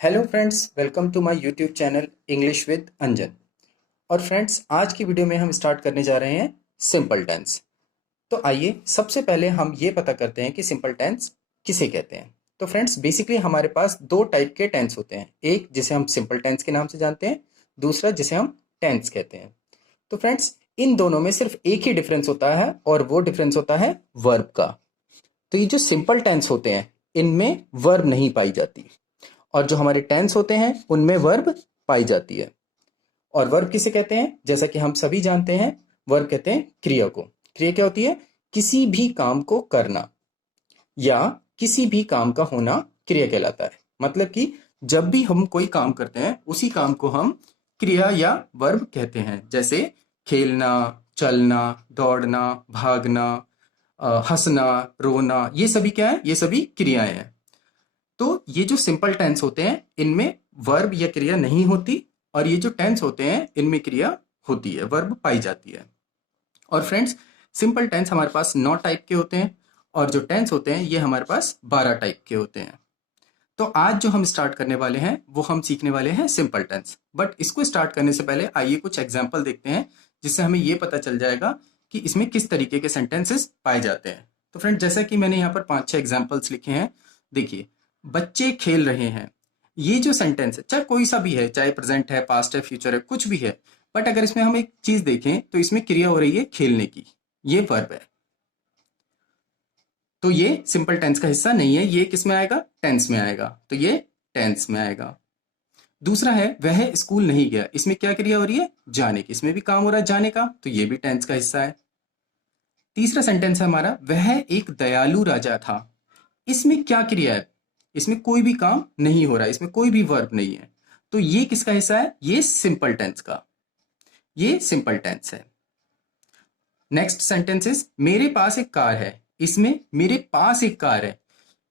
Hello friends, welcome to my YouTube channel English with Anjan. और friends, आज की video में हम स्टार्ट करने जा रहे हैं सिंपल टेंस। तो आइए सबसे पहले हम ये पता करते हैं कि सिंपल टेंस किसे कहते हैं। तो फ्रेंड्स, बेसिकली हमारे पास दो टाइप के टेंस होते हैं, एक जिसे हम सिंपल टेंस के नाम से जानते हैं, दूसरा जिसे हम टेंस कहते हैं। तो फ्रेंड्स, इन दोनों में सिर्फ एक ही डिफरेंस होता है और वो डिफरेंस होता है वर्ब का। तो ये जो सिंपल टेंस होते हैं इनमें वर्ब नहीं पाई जाती, और जो हमारे टेंस होते हैं उनमें वर्ब पाई जाती है। और वर्ब किसे कहते हैं? जैसा कि हम सभी जानते हैं, वर्ब कहते हैं क्रिया को। क्रिया क्या होती है? किसी भी काम को करना या किसी भी काम का होना क्रिया कहलाता है। मतलब कि जब भी हम कोई काम करते हैं उसी काम को हम क्रिया या वर्ब कहते हैं। जैसे खेलना, चलना, दौड़ना, भागना, हंसना, रोना, ये सभी क्या है? ये सभी क्रियाएं हैं। तो ये जो सिंपल टेंस होते हैं इनमें वर्ब या क्रिया नहीं होती, और ये जो टेंस होते हैं इनमें क्रिया होती है, वर्ब पाई जाती है। और फ्रेंड्स, सिंपल टेंस हमारे पास 9 टाइप के होते हैं, और जो टेंस होते हैं ये हमारे पास 12 टाइप के होते हैं। तो आज जो हम स्टार्ट करने वाले हैं वो हम सीखने वाले हैं सिंपल टेंस। बट इसको स्टार्ट करने से पहले आइए कुछ एग्जाम्पल देखते हैं, जिससे हमें ये पता चल जाएगा कि इसमें किस तरीके के सेंटेंसेस पाए जाते हैं। तो फ्रेंड, जैसा कि मैंने यहाँ पर 5-6 एग्जाम्पल्स लिखे हैं, देखिए, बच्चे खेल रहे हैं। ये जो सेंटेंस है, चाहे कोई सा भी है, चाहे प्रेजेंट है, पास्ट है, फ्यूचर है, कुछ भी है, बट अगर इसमें हम एक चीज देखें तो इसमें क्रिया हो रही है खेलने की, ये वर्ब है। तो ये सिंपल टेंस का हिस्सा नहीं है, ये किस में आएगा? टेंस में आएगा। तो ये टेंस में आएगा। दूसरा है वह स्कूल नहीं गया, इसमें क्या क्रिया हो रही है? जाने की, इसमें भी काम हो रहा है जाने का, तो ये भी टेंस का हिस्सा है। तीसरा सेंटेंस है हमारा, वह एक दयालु राजा था। इसमें क्या क्रिया है? इसमें कोई भी काम नहीं हो रहा है, इसमें कोई भी वर्ब नहीं है, तो ये किसका हिस्सा है? ये सिंपल टेंस का, ये सिंपल टेंस है। नेक्स्ट सेंटेंसेस, मेरे पास एक कार है। इसमें मेरे पास एक कार है,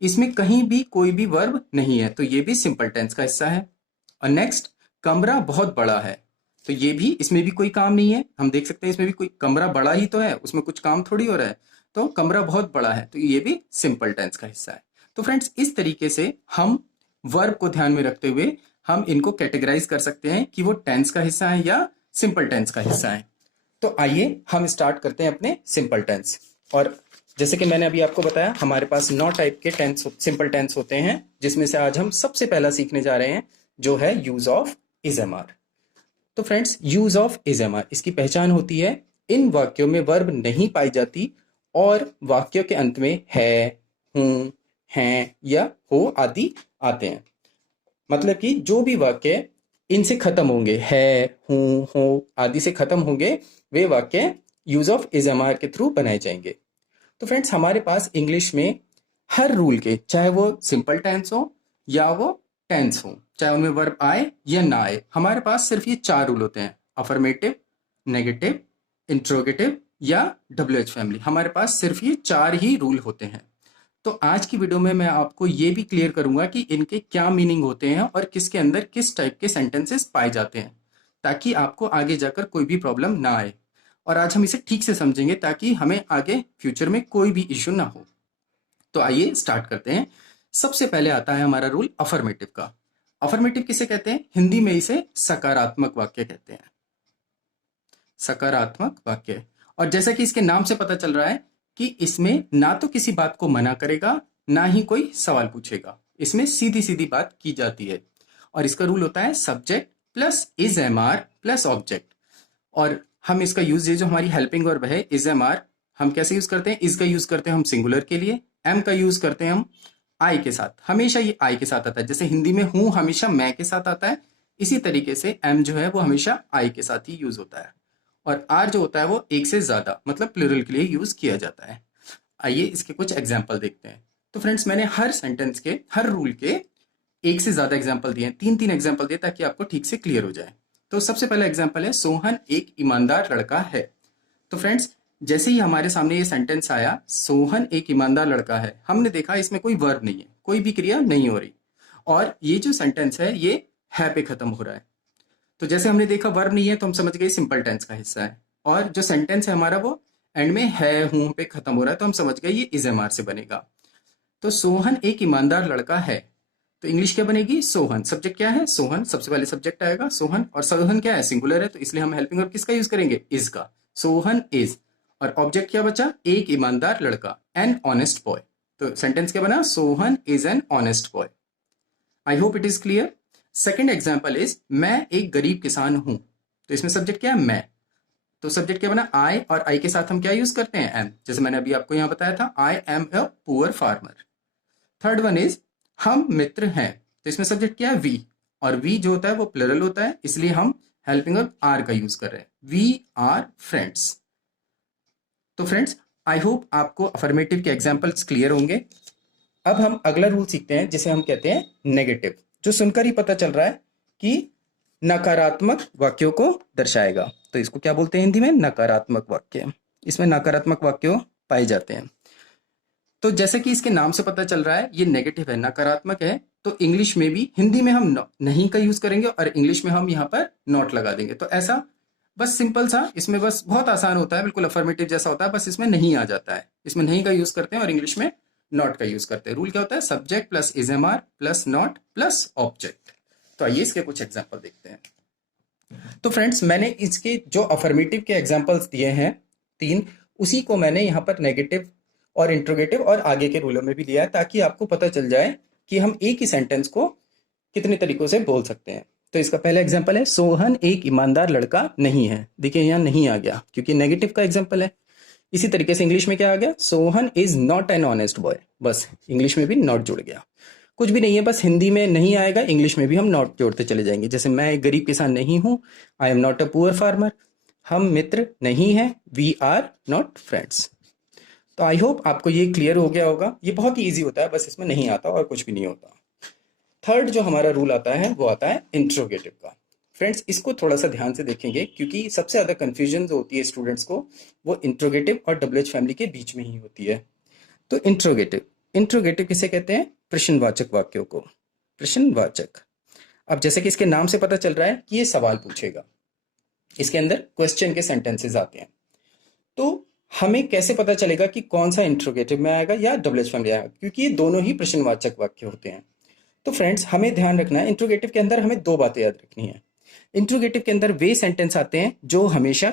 इसमें कहीं भी कोई भी वर्ब नहीं है, तो ये भी सिंपल टेंस का हिस्सा है। और नेक्स्ट, कमरा बहुत बड़ा है, तो ये भी, इसमें भी कोई काम नहीं है। हम देख सकते हैं इसमें भी कोई, कमरा बड़ा ही तो है, उसमें कुछ काम थोड़ी हो रहा है। तो कमरा बहुत बड़ा है, तो ये भी सिंपल टेंस का हिस्सा है। तो फ्रेंड्स, इस तरीके से हम वर्ब को ध्यान में रखते हुए हम इनको कैटेगराइज कर सकते हैं कि वो टेंस का हिस्सा है या सिंपल टेंस का हिस्सा है। तो आइए हम स्टार्ट करते हैं अपने सिंपल टेंस। और जैसे कि मैंने अभी आपको बताया, हमारे पास 9 टाइप के टेंस, सिंपल टेंस होते हैं, जिसमें से आज हम सबसे पहला सीखने जा रहे हैं, जो है use of is M R. तो friends, use of is M R, इसकी पहचान होती है, इन वाक्यों में वर्ब नहीं पाई जाती और वाक्यों के अंत में है, हूं, हैं या हो आदि आते हैं। मतलब कि जो भी वाक्य इनसे खत्म होंगे, है, हूं, हो आदि से खत्म होंगे, वे वाक्य use of is M are के थ्रू बनाए जाएंगे। तो फ्रेंड्स, हमारे पास इंग्लिश में हर रूल के, चाहे वो सिंपल टेंस हो या वो टेंस हो, चाहे उनमें वर्ब आए या ना आए, हमारे पास सिर्फ ये 4 रूल होते हैं: अफर्मेटिव, नेगेटिव, इंट्रोगेटिव या डब्ल्यू एच फैमिली। हमारे पास सिर्फ ये 4 ही रूल होते हैं। तो आज की वीडियो में मैं आपको ये भी क्लियर करूंगा कि इनके क्या मीनिंग होते हैं और किसके अंदर किस टाइप के सेंटेंसेस पाए जाते हैं, ताकि आपको आगे जाकर कोई भी प्रॉब्लम ना आए। और आज हम इसे ठीक से समझेंगे ताकि हमें आगे फ्यूचर में कोई भी इश्यू ना हो। तो आइए स्टार्ट करते हैं। सबसे पहले आता है हमारा रूल अफर्मेटिव का। अफर्मेटिव किसे कहते हैं? हिंदी में इसे सकारात्मक वाक्य कहते हैं, सकारात्मक वाक्य। और जैसा कि इसके नाम से पता चल रहा है कि इसमें ना तो किसी बात को मना करेगा, ना ही कोई सवाल पूछेगा, इसमें सीधी सीधी बात की जाती है। और इसका रूल होता है subject plus is M are plus object. और हम इसका यूज, ये जो हमारी हेल्पिंग वर्ब है इज एम आर, हम कैसे यूज करते हैं? इज का यूज करते हैं हम सिंगुलर के लिए, एम का यूज करते हैं हम आई के साथ। हमेशा ये आई के साथ आता है, जैसे हिंदी में हूं हमेशा मैं के साथ आता है, इसी तरीके से एम जो है वो हमेशा आई के साथ ही यूज होता है। और आर जो होता है वो एक से ज्यादा, मतलब प्लूरल के लिए यूज किया जाता है। आइए इसके कुछ एग्जाम्पल देखते हैं। तो फ्रेंड्स, मैंने हर सेंटेंस के, हर रूल के एक से ज्यादा एग्जाम्पल दिए हैं, 3-3 एग्जाम्पल दिए ताकि आपको ठीक से क्लियर हो जाए। तो सबसे पहला एग्जाम्पल है, सोहन एक ईमानदार लड़का है। तो फ्रेंड्स, जैसे ही हमारे सामने ये सेंटेंस आया, सोहन एक ईमानदार लड़का है, हमने देखा इसमें कोई वर्ब नहीं है, कोई भी क्रिया नहीं हो रही, और ये जो सेंटेंस है ये है पे खत्म हो रहा है। तो जैसे हमने देखा वर्ब नहीं है तो हम समझ गए सिंपल टेंस का हिस्सा है। और जो सेंटेंस है हमारा वो एंड में है, हूं पे खत्म हो रहा है, तो हम समझ गए ये इज एम आर से बनेगा। तो सोहन एक ईमानदार लड़का है, तो इंग्लिश क्या बनेगी? सोहन। सब्जेक्ट क्या है? सोहन। सबसे पहले सब्जेक्ट आएगा सोहन, और सोहन क्या है? सिंगुलर है, तो इसलिए हम हेल्पिंग वर्ब किसका यूज करेंगे? इज का। सोहन इज। और ऑब्जेक्ट क्या बचा? एक ईमानदार लड़का, एन ऑनेस्ट बॉय। तो सेंटेंस क्या बना? Sohan is an honest boy. I hope it is clear. Second example is मैं एक गरीब किसान हूं। तो इसमें सब्जेक्ट क्या है? मैं। तो सब्जेक्ट क्या बना? आई, और आई के साथ हम क्या यूज करते हैं? एम। जैसे मैंने अभी आपको यहां बताया था, I am a poor farmer. Third one is हम मित्र हैं। तो इसमें सब्जेक्ट क्या है? वी। और वी जो होता है वो प्लरल होता है, इसलिए हम हेल्पिंग वर्ब आर का यूज कर रहे हैं। We are friends. तो फ्रेंड्स, आई होप आपको अफर्मेटिव के एग्जाम्पल्स क्लियर होंगे। अब हम अगला रूल सीखते हैं जिसे हम कहते हैं नेगेटिव, जो सुनकर ही पता चल रहा है कि नकारात्मक वाक्यों को दर्शाएगा। तो इसको क्या बोलते हैं हिंदी में? नकारात्मक वाक्य। इसमें नकारात्मक वाक्य पाए जाते हैं। तो जैसे कि इसके नाम से पता चल रहा है ये नेगेटिव है, नकारात्मक है, तो इंग्लिश में भी, हिंदी में हम नहीं का यूज करेंगे और इंग्लिश में हम यहाँ पर नॉट लगा देंगे। तो ऐसा बस सिंपल सा, इसमें बस बहुत आसान होता है, बिल्कुल अफर्मेटिव जैसा होता है, बस इसमें नहीं आ जाता है। इसमें नहीं का यूज करते हैं और इंग्लिश में नॉट का यूज करते हैं। रूल क्या होता है? Subject plus is M are plus not plus object. तो आइए इसके कुछ एग्जाम्पल देखते हैं। तो फ्रेंड्स, मैंने इसके जो अफर्मेटिव के एग्जाम्पल्स दिए हैं 3, उसी को मैंने यहाँ पर नेगेटिव और इंट्रोगेटिव और आगे के रूलों में भी लिया है, ताकि आपको पता चल जाए कि हम एक ही सेंटेंस को कितने तरीकों से बोल सकते हैं। तो इसका पहला एग्जाम्पल है सोहन एक ईमानदार लड़का नहीं है। देखिए यहाँ नहीं आ गया क्योंकि नेगेटिव का एग्जाम्पल है। इसी तरीके से इंग्लिश में क्या आ गया? Sohan is not an honest boy. बस इंग्लिश में भी नॉट जुड़ गया। कुछ भी नहीं है, बस हिंदी में नहीं आएगा, इंग्लिश में भी हम नॉट जोड़ते चले जाएंगे। जैसे मैं एक गरीब किसान नहीं हूं, I am not a poor farmer. हम मित्र नहीं हैं, वी आर नॉट फ्रेंड्स। तो आई होप आपको ये क्लियर हो गया होगा। ये बहुत ही ईजी होता है, बस इसमें नहीं आता और कुछ भी नहीं होता। थर्ड जो हमारा रूल आता है वो आता है इंट्रोगेटिव का। फ्रेंड्स, इसको थोड़ा सा ध्यान से देखेंगे क्योंकि सबसे ज़्यादा कन्फ्यूजन जो होती है स्टूडेंट्स को वो इंट्रोगेटिव और डब्ल्यूएच फैमिली के बीच में ही होती है। तो इंट्रोगेटिव, इंट्रोगेटिव किसे कहते हैं? प्रश्नवाचक वाक्यों को। प्रश्नवाचक। अब जैसे कि इसके नाम से पता चल रहा है कि ये सवाल पूछेगा, इसके अंदर क्वेश्चन के सेंटेंसेस आते हैं। तो हमें कैसे पता चलेगा कि कौन सा इंट्रोगेटिव में आएगा या डब्ल्यूएच फैमिली आएगा? क्योंकि ये दोनों ही प्रश्नवाचक वाक्य होते हैं। तो फ्रेंड्स, हमें ध्यान रखना है, इंट्रोगेटिव के अंदर हमें 2 बातें याद रखनी है। इंट्रोगेटिव के अंदर वे सेंटेंस आते हैं जो हमेशा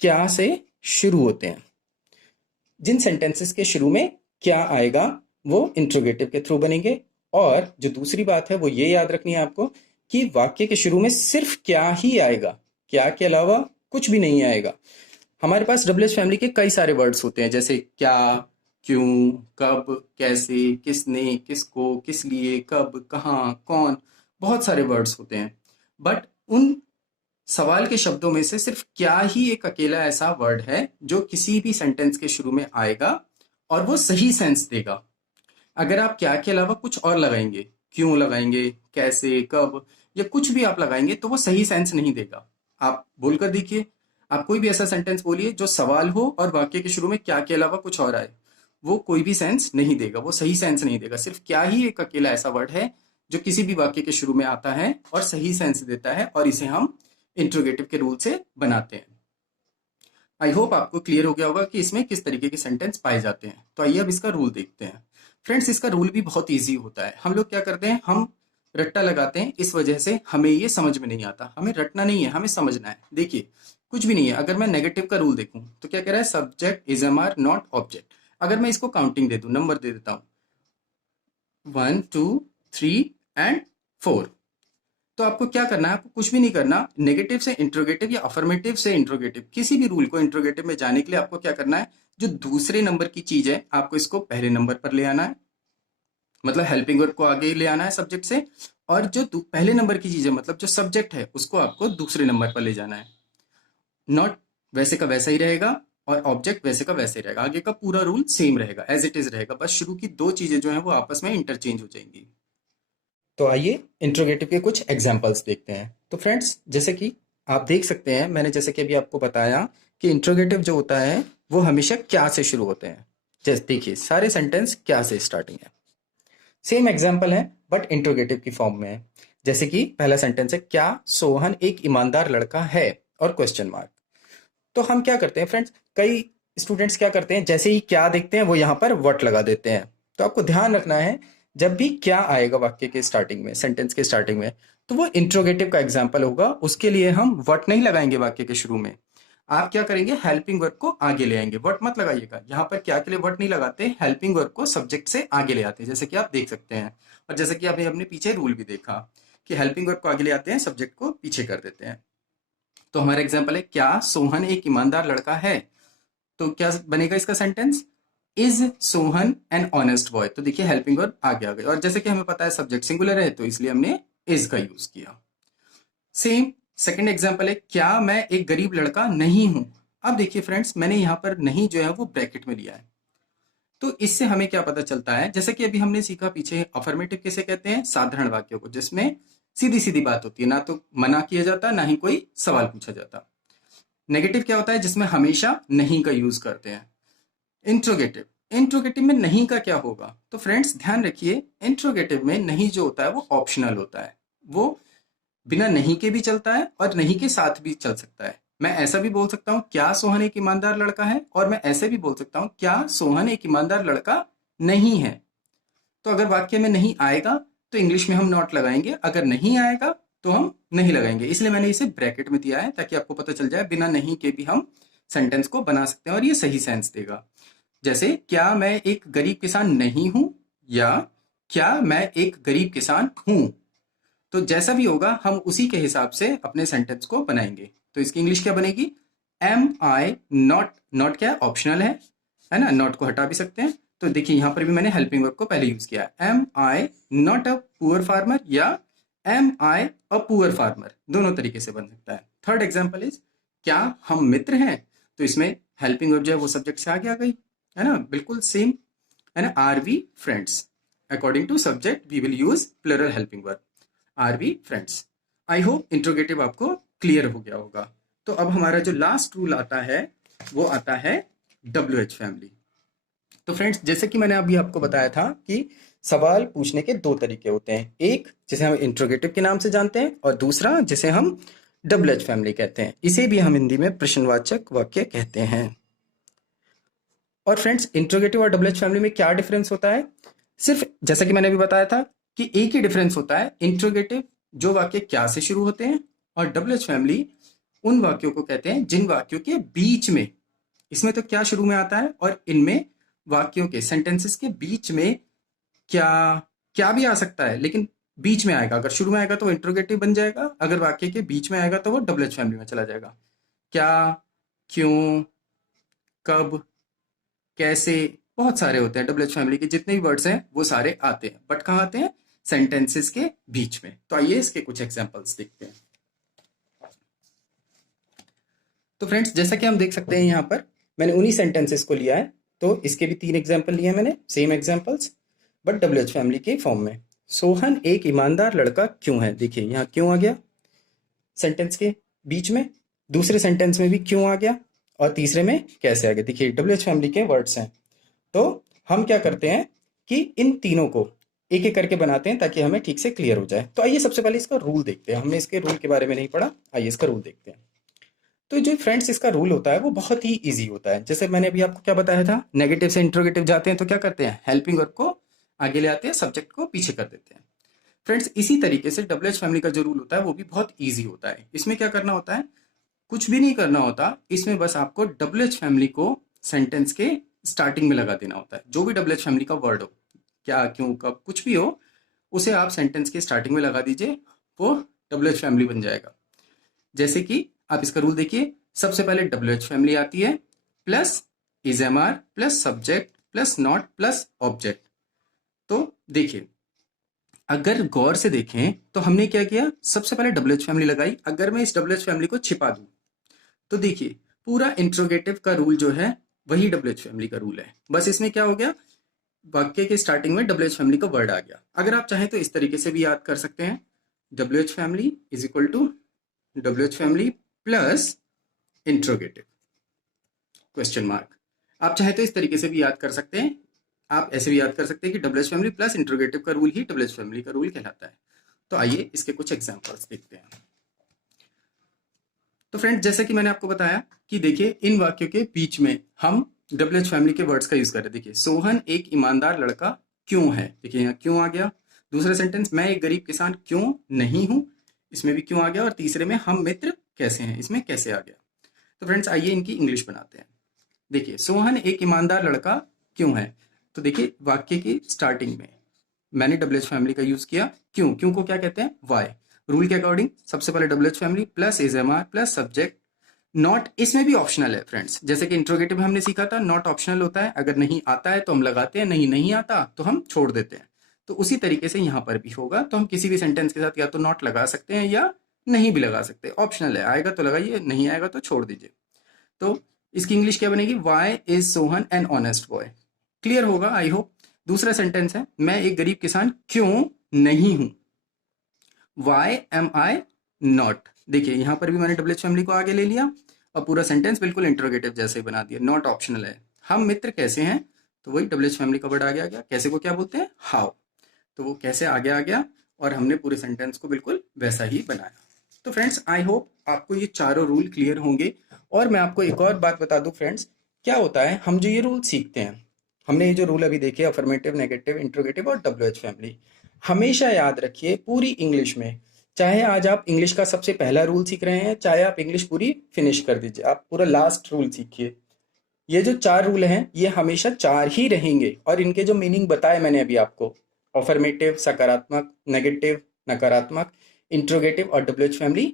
क्या से शुरू होते हैं। जिन सेंटेंसेस के शुरू में क्या आएगा वो इंट्रोगेटिव के थ्रू बनेंगे। और जो दूसरी बात है वो ये याद रखनी है आपको कि वाक्य के शुरू में सिर्फ क्या ही आएगा, क्या के अलावा कुछ भी नहीं आएगा। हमारे पास डब्ल्यूएच फैमिली के कई सारे वर्ड्स होते हैं, जैसे क्या, क्यों, कब, कैसे, किसने, किसको, किस लिए, कब, कहाँ, कौन, बहुत सारे वर्ड्स होते हैं। बट उन सवाल के शब्दों में से सिर्फ क्या ही एक अकेला ऐसा वर्ड है जो किसी भी सेंटेंस के शुरू में आएगा और वो सही सेंस देगा। अगर आप क्या के अलावा कुछ और लगाएंगे, क्यों लगाएंगे, कैसे, कब, या कुछ भी आप लगाएंगे, तो वो सही सेंस नहीं देगा। आप बोलकर देखिए, आप कोई भी ऐसा सेंटेंस बोलिए जो सवाल हो और वाक्य के शुरू में क्या के अलावा कुछ और आए, वो कोई भी सेंस नहीं देगा, वो सही सेंस नहीं देगा। सिर्फ क्या ही एक अकेला ऐसा वर्ड है जो किसी भी वाक्य के शुरू में आता है और सही सेंस देता है, और इसे हम इंट्रोगेटिव के रूल से बनाते हैं। आई होप आपको क्लियर हो गया होगा कि इसमें किस तरीके के सेंटेंस पाए जाते हैं। तो आइए अब इसका रूल देखते हैं। फ्रेंड्स, इसका रूल भी बहुत ईजी होता है। हम लोग क्या करते हैं, हम रट्टा लगाते हैं, इस वजह से हमें ये समझ में नहीं आता। हमें रटना नहीं है, हमें समझना है। देखिए, कुछ भी नहीं है। अगर मैं नेगेटिव का रूल देखूं तो क्या कह रहा है? Subject is M are not object. अगर मैं इसको काउंटिंग दे दूं, नंबर दे देता हूं 1 2 3 एंड 4, तो आपको क्या करना है? आपको कुछ भी नहीं करना। नेगेटिव से इंट्रोगेटिव या अफर्मेटिव से इंट्रोगेटिव, किसी भी रूल को इंट्रोगेटिव में जाने के लिए आपको क्या करना है? जो दूसरे नंबर की चीज है आपको इसको पहले नंबर पर ले आना है, मतलब हेल्पिंग वर्ब को आगे ले आना है सब्जेक्ट से, और जो पहले नंबर की चीज है मतलब जो सब्जेक्ट है उसको आपको दूसरे नंबर पर ले जाना है। नॉट वैसे का वैसा ही रहेगा और ऑब्जेक्ट वैसे का वैसे ही रहेगा। आगे का पूरा रूल सेम रहेगा, एज इट इज रहेगा। बस शुरू की 2 चीजें जो है वो आपस में इंटरचेंज हो जाएंगी। तो आइए इंट्रोगेटिव के कुछ एग्जाम्पल्स देखते हैं। तो फ्रेंड्स, जैसे कि आप देख सकते हैं, मैंने जैसे कि अभी आपको बताया कि इंट्रोगेटिव जो होता है वो हमेशा क्या से शुरू होते हैं। जैसे देखिए, सारे सेंटेंस क्या से स्टार्टिंग है। सेम एग्जाम्पल है बट इंट्रोगेटिव की फॉर्म में है। जैसे कि पहला सेंटेंस है, क्या सोहन एक ईमानदार लड़का है, और क्वेश्चन मार्क। तो हम क्या करते हैं फ्रेंड्स, कई स्टूडेंट्स क्या करते हैं, जैसे ही क्या देखते हैं वो यहाँ पर व्हाट लगा देते हैं। तो आपको ध्यान रखना है जब भी क्या आएगा वाक्य के स्टार्टिंग में, सेंटेंस के स्टार्टिंग में, तो वो इंट्रोगेटिव का एग्जाम्पल होगा। उसके लिए हम व्हाट नहीं लगाएंगे वाक्य के शुरू में। आप क्या करेंगे, हेल्पिंग वर्ब को आगे ले आएंगे, व्हाट मत लगाइएगा। यहाँ पर क्या के लिए व्हाट नहीं लगाते, हेल्पिंग वर्ब को सब्जेक्ट से आगे ले आते हैं, जैसे कि आप देख सकते हैं। और जैसे कि आपने अपने पीछे रूल भी देखा कि हेल्पिंग वर्ब को आगे ले आते हैं, सब्जेक्ट को पीछे कर देते हैं। तो हमारा एग्जाम्पल है, क्या सोहन एक ईमानदार लड़का है? तो क्या बनेगा इसका sentence, is Sohan an honest boy. तो देखिए हेल्पिंग वर्ब आगे आ गई, और जैसे कि हमें पता है सब्जेक्ट सिंगुलर है, तो इसलिए हमने इज का यूज किया। सेम सेकंड एग्जांपल है, क्या मैं एक गरीब लड़का नहीं हूं? अब देखिए फ्रेंड्स, मैंने यहां पर नहीं जो है वो ब्रैकेट में लिया है। तो इससे हमें क्या पता चलता है, जैसे कि अभी हमने सीखा पीछे, अफर्मेटिव किसे कहते हैं, साधारण वाक्यों को, जिसमें सीधी सीधी बात होती है, ना तो मना किया जाता ना ही कोई सवाल पूछा जाता। नेगेटिव क्या होता है, जिसमें हमेशा नहीं का यूज करते हैं। इंट्रोगेटिव, इंट्रोगेटिव में नहीं का क्या होगा, तो फ्रेंड्स ध्यान रखिए, इंट्रोगेटिव में नहीं जो होता है वो ऑप्शनल होता है। वो बिना नहीं के भी चलता है और नहीं के साथ भी चल सकता है। मैं ऐसा भी बोल सकता हूं, क्या सोहन एक ईमानदार लड़का है, और मैं ऐसे भी बोल सकता हूं, क्या सोहन एक ईमानदार लड़का नहीं है। तो अगर वाक्य में नहीं आएगा तो इंग्लिश में हम नॉट लगाएंगे, अगर नहीं आएगा तो हम नहीं लगाएंगे। इसलिए मैंने इसे ब्रैकेट में दिया है, ताकि आपको पता चल जाए बिना नहीं के भी हम सेंटेंस को बना सकते हैं और ये सही सेंस देगा। जैसे, क्या मैं एक गरीब किसान नहीं हूं, या क्या मैं एक गरीब किसान हूं। तो जैसा भी होगा हम उसी के हिसाब से अपने सेंटेंस को बनाएंगे। तो इसकी इंग्लिश क्या बनेगी, एम आई नॉट, नॉट क्या है, ऑप्शनल है ना, नॉट को हटा भी सकते हैं। तो देखिए यहां पर भी मैंने हेल्पिंग वर्ब को पहले यूज किया, am I not a poor farmer, या am I a poor farmer, दोनों तरीके से बन सकता है। थर्ड एग्जाम्पल इज, क्या हम मित्र हैं? तो इसमें हेल्पिंग वर्ब जो है वो सब्जेक्ट से आगे आ गई, है ना, बिल्कुल सेम, है ना। Are we friends, according to subject we will use plural helping verb, are we friends. I hope interrogative आपको क्लियर हो गया होगा। तो अब हमारा जो लास्ट रूल आता है वो आता है डब्ल्यू एच फैमिली। तो फ्रेंड्स, जैसे कि मैंने अभी आपको बताया था कि सवाल पूछने के दो तरीके होते हैं, एक जिसे हम इंट्रोगेटिव के नाम से जानते हैं, और दूसरा जिसे हम डब्ल्यू एच फैमिली कहते हैं। इसे भी हम हिंदी में प्रश्नवाचक वाक्य कहते हैं। और फ्रेंड्स, इंट्रोगेटिव और डब्ल्यू एच फैमिली में क्या डिफरेंस होता है, सिर्फ जैसा कि मैंने अभी बताया था कि एक ही डिफरेंस होता है, इंट्रोगेटिव जो वाक्य क्या से शुरू होते हैं, और डब्ल्यू एच फैमिली उन वाक्यों को कहते हैं जिन वाक्यों के बीच में, इसमें तो क्या शुरू में आता है, और इनमें वाक्यों के, सेंटेंसेस के बीच में क्या क्या भी आ सकता है, लेकिन बीच में आएगा। अगर शुरू में आएगा तो वो इंट्रोगेटिव बन जाएगा, अगर वाक्य के बीच में आएगा तो वो डब्ल्यू एच फैमिली में चला जाएगा। क्या, क्यों, कब, कैसे, बहुत सारे होते हैं। डब्ल्यू एच फैमिली के जितने भी वर्ड्स हैं वो सारे आते हैं, बट कहाँ आते हैं, सेंटेंसेस के बीच में। तो आइए इसके कुछ एग्जांपल्स देखते हैं। तो फ्रेंड्स, जैसा कि हम देख सकते हैं यहाँ पर मैंने उन्हीं सेंटेंसेस को लिया है, तो इसके भी 3 एग्जांपल लिए हैं मैंने, same examples, but W H family के फॉर्म में। सोहन एक ईमानदार लड़का क्यों है, देखिए यहाँ क्यों आ गया सेंटेंस के बीच में, दूसरे सेंटेंस में भी क्यों आ गया, और तीसरे में कैसे आ गया। देखिए डब्ल्यू एच फैमिली के वर्ड्स हैं, तो हम क्या करते हैं कि इन तीनों को एक एक करके बनाते हैं ताकि हमें ठीक से क्लियर हो जाए। तो आइए सबसे पहले इसका रूल देखते हैं, हमने इसके रूल के बारे में नहीं पढ़ा, आइए इसका रूल देखते हैं। तो जो फ्रेंड्स इसका रूल होता है वो बहुत ही इजी होता है। जैसे मैंने अभी आपको क्या बताया था, नेगेटिव से इंट्रोगेटिव जाते हैं तो क्या करते हैं, हेल्पिंग वर्ब को आगे ले आते हैं, सब्जेक्ट को पीछे कर देते हैं। फ्रेंड्स, इसी तरीके से डब्ल्यू एच फैमिली का जो रूल होता है वो भी बहुत ईजी होता है। इसमें क्या करना होता है, कुछ भी नहीं करना होता, इसमें बस आपको डब्ल्यू एच फैमिली को सेंटेंस के स्टार्टिंग में लगा देना होता है। जो भी डब्ल्यू एच फैमिली का वर्ड हो, क्या, क्यों, कब, कुछ भी हो, उसे आप सेंटेंस के स्टार्टिंग में लगा दीजिए, वो डब्ल्यू एच फैमिली बन जाएगा। जैसे कि आप इसका रूल देखिए, सबसे पहले डब्ल्यू एच फैमिली आती है, plus is M are plus subject plus not plus object. तो देखिए, अगर गौर से देखें तो हमने क्या किया, सबसे पहले डब्ल्यू एच फैमिली लगाई। अगर मैं इस डब्ल्यू एच फैमिली को छिपा दूं तो देखिए पूरा इंट्रोगेटिव का रूल जो है वही डब्ल्यू एच फैमिली का रूल है, बस इसमें क्या हो गया, वाक्य के स्टार्टिंग में डब्ल्यू एच फैमिली का वर्ड आ गया। अगर आप चाहें तो इस तरीके से भी याद कर सकते हैं, W H family is equal to W H family plus interrogative question mark. आप चाहे तो इस तरीके से भी याद कर सकते हैं, आप ऐसे भी याद कर सकते हैं कि W H family plus interrogative का रूल ही डब्ल्यू एच फैमिली का रूल कहलाता है। तो आइए इसके कुछ एग्जांपल्स देखते हैं। तो फ्रेंड, जैसे कि मैंने आपको बताया कि देखिए इन वाक्यों के बीच में हम डब्ल्यू एच फैमिली के वर्ड्स का यूज कर रहे हैं। देखिए, सोहन एक ईमानदार लड़का क्यों है, देखिए यहाँ क्यों आ गया। दूसरा सेंटेंस, मैं एक गरीब किसान क्यों नहीं हूं, इसमें भी क्यों आ गया। और तीसरे में हम मित्र कैसे हैं, इसमें कैसे आ गया। तो फ्रेंड्स आइए इनकी इंग्लिश बनाते हैं। देखिए सोहन एक ईमानदार लड़का क्यों है, तो देखिए वाक्य की स्टार्टिंग में मैंने डबल एच फैमिली का यूज किया। क्यों, क्यों को क्या कहते हैं, वाई। रूल के अकॉर्डिंग सबसे पहले double H family plus is M are plus subject. Not इसमें भी ऑप्शनल है फ्रेंड्स, जैसे कि इंट्रोगेटिव में हमने सीखा था नॉट ऑप्शनल होता है, अगर नहीं आता है तो हम लगाते हैं, नहीं आता तो हम छोड़ देते हैं। तो उसी तरीके से यहाँ पर भी होगा, तो हम किसी भी सेंटेंस के साथ या तो नॉट लगा सकते हैं या नहीं भी लगा सकते, ऑप्शनल है, आएगा तो लगाइए, नहीं आएगा तो छोड़ दीजिए। तो इसकी इंग्लिश क्या बनेगी, why is Sohan an honest boy. Clear होगा आई होप। दूसरा सेंटेंस है, मैं एक गरीब किसान क्यों नहीं हूं, वाई एम आई नॉट। देखिए यहां पर भी मैंने डबल एच फैमिली को आगे ले लिया और पूरा सेंटेंस बिल्कुल इंट्रोगेटिव जैसे ही बना दिया, नॉट ऑप्शनल है। हम मित्र कैसे हैं, तो वही डबल एच फैमिली का वर्ड आगे आ गया, कैसे को क्या बोलते हैं, हाउ, तो वो कैसे आगे आ गया और हमने पूरे सेंटेंस को बिल्कुल वैसा ही बनाया। तो फ्रेंड्स आई होप आपको ये चारों रूल क्लियर होंगे। और मैं आपको एक और बात बता दूं फ्रेंड्स, क्या होता है हम जो ये रूल सीखते हैं, हमने ये जो रूल अभी देखे अफर्मेटिव, नेगेटिव, इंट्रोगेटिव और डब्ल्यू एच फैमिली, हमेशा याद रखिए पूरी इंग्लिश में, चाहे आज आप इंग्लिश का सबसे पहला रूल सीख रहे हैं, चाहे आप इंग्लिश पूरी फिनिश कर दीजिए, आप पूरा लास्ट रूल सीखिए, ये जो चार रूल हैं ये हमेशा चार ही रहेंगे। और इनके जो मीनिंग बताए मैंने अभी आपको, अफर्मेटिव सकारात्मक, नेगेटिव नकारात्मक, इंट्रोगेटिव और डब्ल्यू एच फैमिली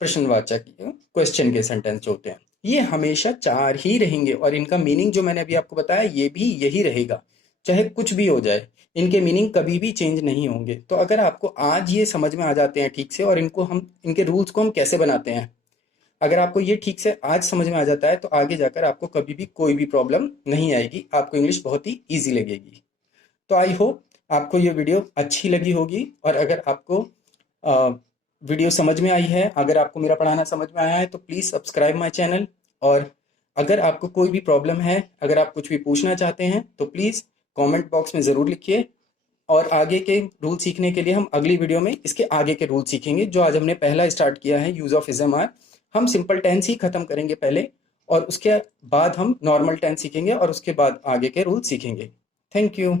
प्रश्नवाचक क्वेश्चन के सेंटेंस जो होते हैं, ये हमेशा चार ही रहेंगे। और इनका मीनिंग जो मैंने अभी आपको बताया ये भी यही रहेगा, चाहे कुछ भी हो जाए, इनके मीनिंग कभी भी चेंज नहीं होंगे। तो अगर आपको आज ये समझ में आ जाते हैं ठीक से, और इनको हम, इनके रूल्स को हम कैसे बनाते हैं, अगर आपको ये ठीक से आज समझ में आ जाता है तो आगे जाकर आपको कभी भी कोई भी प्रॉब्लम नहीं आएगी, आपको इंग्लिश बहुत ही ईजी लगेगी। तो आई होप आपको ये वीडियो अच्छी लगी होगी। और अगर आपको वीडियो समझ में आई है, अगर आपको मेरा पढ़ाना समझ में आया है तो प्लीज़ सब्सक्राइब माय चैनल। और अगर आपको कोई भी प्रॉब्लम है, अगर आप कुछ भी पूछना चाहते हैं तो प्लीज़ कमेंट बॉक्स में ज़रूर लिखिए। और आगे के रूल सीखने के लिए हम अगली वीडियो में इसके आगे के रूल सीखेंगे, जो आज हमने पहला स्टार्ट किया है, use of is M are. हम सिंपल टेंस ही खत्म करेंगे पहले, और उसके बाद हम नॉर्मल टेंस सीखेंगे और उसके बाद आगे के रूल सीखेंगे। Thank you.